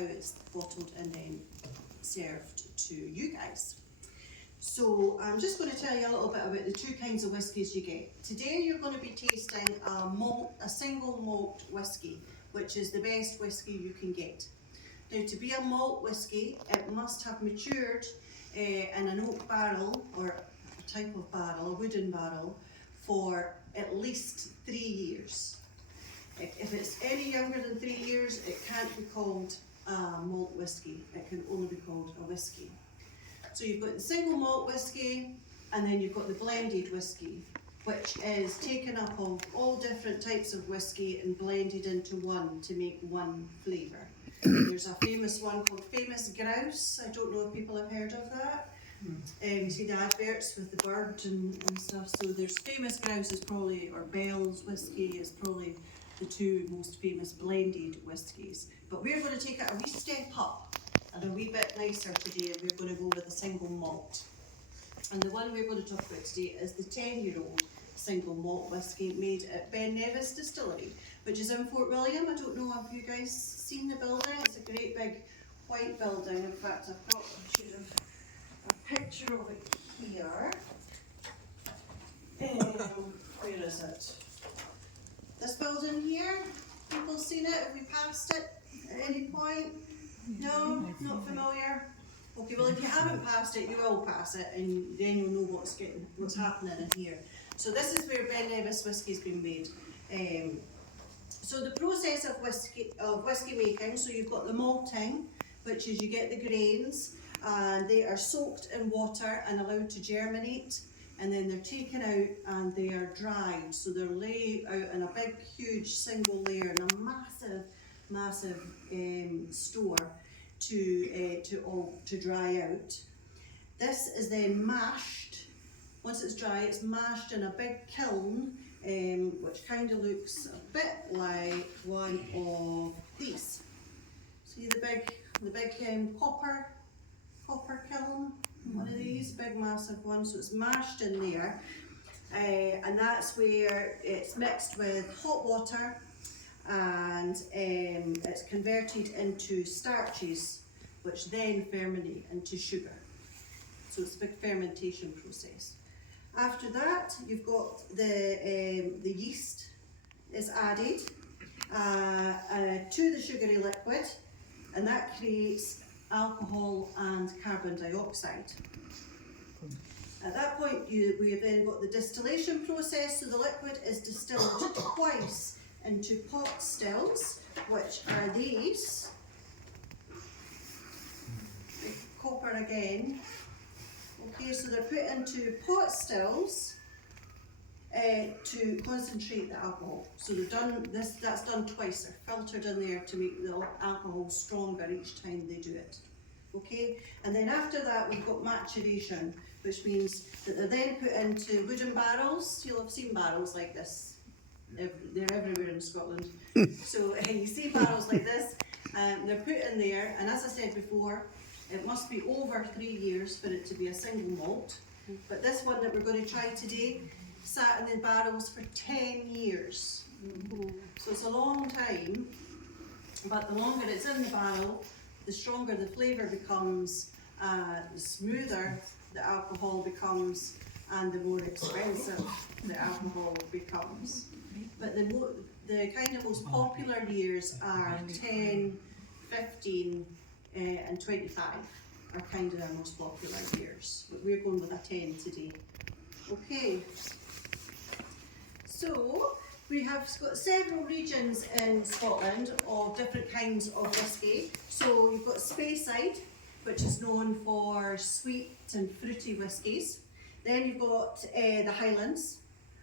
how it's bottled and then served to you guys. So I'm just going to tell you a little bit about the two kinds of whiskies you get. Today you're going to be tasting a single malt whisky, which is the best whisky you can get. Now, to be a malt whisky, it must have matured in an oak barrel, or a type of barrel, a wooden barrel, for at least 3 years. If it's any younger than 3 years, it can't be called malt whisky. It can only be called a whisky. So you've got the single malt whisky, and then you've got the blended whisky, which is taken up of all different types of whisky and blended into one to make one flavour. There's a famous one called Famous Grouse. I don't know if people have heard of that. You see the adverts with the bird and stuff. So there's Famous Grouse is probably, or Bell's whisky is probably the two most famous blended whiskies. But we're going to take it a wee step up and a wee bit nicer today, and we're going to go with a single malt. And the one we're going to talk about today is the 10-year-old single malt whisky made at Ben Nevis Distillery, which is in Fort William. I don't know if you guys seen the building. It's a great big white building. In fact, I've got a picture of it here. Where is it? This building here. People seen it? Have we passed it at any point? No, not familiar. Okay, well if you haven't passed it, you will pass it, and then you'll know what's happening in here. So this is where Ben Nevis whisky's been made. So the process of whisky making, so you've got the malting, which is you get the grains, and they are soaked in water and allowed to germinate, and then they're taken out and they are dried. So they're laid out in a big, huge single layer in a massive store to dry out. This is then mashed. Once it's dry, it's mashed in a big kiln, which kind of looks a bit like one of these. See the big copper kiln? One of these, big massive one. So it's mashed in there, and that's where it's mixed with hot water, and it's converted into starches, which then ferment into sugar. So it's a big fermentation process. After that, you've got the yeast is added to the sugary liquid, and that creates alcohol and carbon dioxide. At that point, we have then got the distillation process. So the liquid is distilled twice into pot stills, which are these. Big copper again. Okay, so they're put into pot stills to concentrate the alcohol. So they've done this. That's done twice. They're filtered in there to make the alcohol stronger each time they do it. Okay, and then after that we've got maturation, which means that they're then put into wooden barrels. You'll have seen barrels like this. They're everywhere in Scotland. So you see barrels like this, they're put in there, and as I said before, it must be over 3 years for it to be a single malt. But this one that we're going to try today sat in the barrels for 10 years. So it's a long time, but the longer it's in the barrel, the stronger the flavour becomes, the smoother the alcohol becomes, and the more expensive the alcohol becomes. But the kind of most popular years are 10, 15, and 25 are kind of our most popular years. But we're going with a 10 today. Okay. So we have got several regions in Scotland of different kinds of whisky. So you've got Speyside, which is known for sweet and fruity whiskies. Then you've got the Highlands,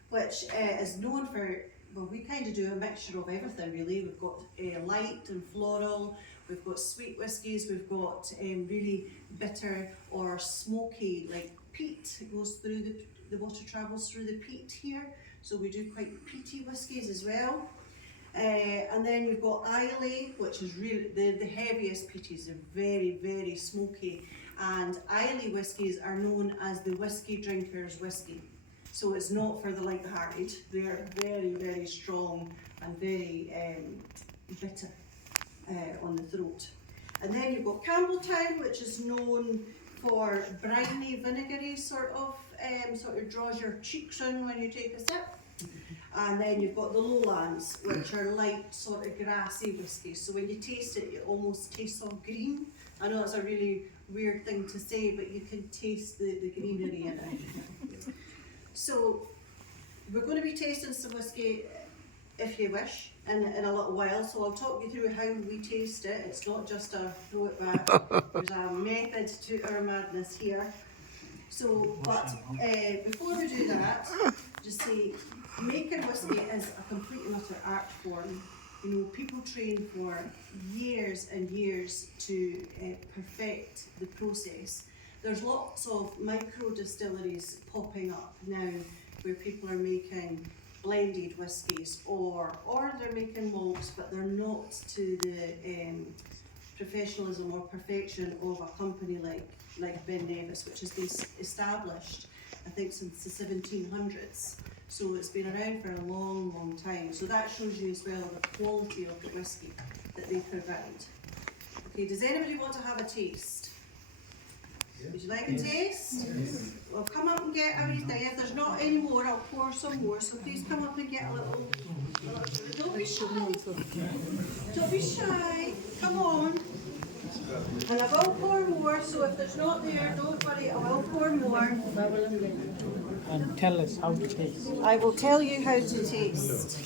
which is known for, well, we kind of do a mixture of everything really. We've got light and floral, we've got sweet whiskies, we've got really bitter or smoky, like peat. It goes through the water travels through the peat here. So we do quite peaty whiskies as well. And then you've got Islay, which is really the heaviest peaties. They're very, very smoky. And Islay whiskies are known as the whiskey drinker's whiskey. So it's not for the light-hearted. They're very, very strong and very bitter on the throat. And then you've got Campbelltown, which is known for briny, vinegary sort of draws your cheeks in when you take a sip. And then you've got the Lowlands, which are light, sort of grassy whiskies. So when you taste it, it almost tastes of green. I know that's a really weird thing to say, but you can taste the greenery in it. So we're going to be tasting some whiskey, if you wish, in a little while. So I'll talk you through how we taste it. It's not just a throw it back. There's a method to our madness here. So, but before we do that, just say, making whiskey is a complete and utter art form. You know, people train for years and years to perfect the process. There's lots of micro distilleries popping up now where people are making blended whiskies or they're making malts, but they're not to the professionalism or perfection of a company like Ben Nevis, which has been established, I think, since the 1700s. So it's been around for a long, long time. So that shows you as well the quality of the whiskey that they provide. Okay, does anybody want to have a taste? Would you like a taste? Yes. Well, come up and get everything. If there's not any more, I'll pour some more. So please come up and get a little. Don't be shy. Don't be shy. Come on. And I will pour more, so if there's not there, don't worry, I will pour more. And tell us how to taste. I will tell you how to taste.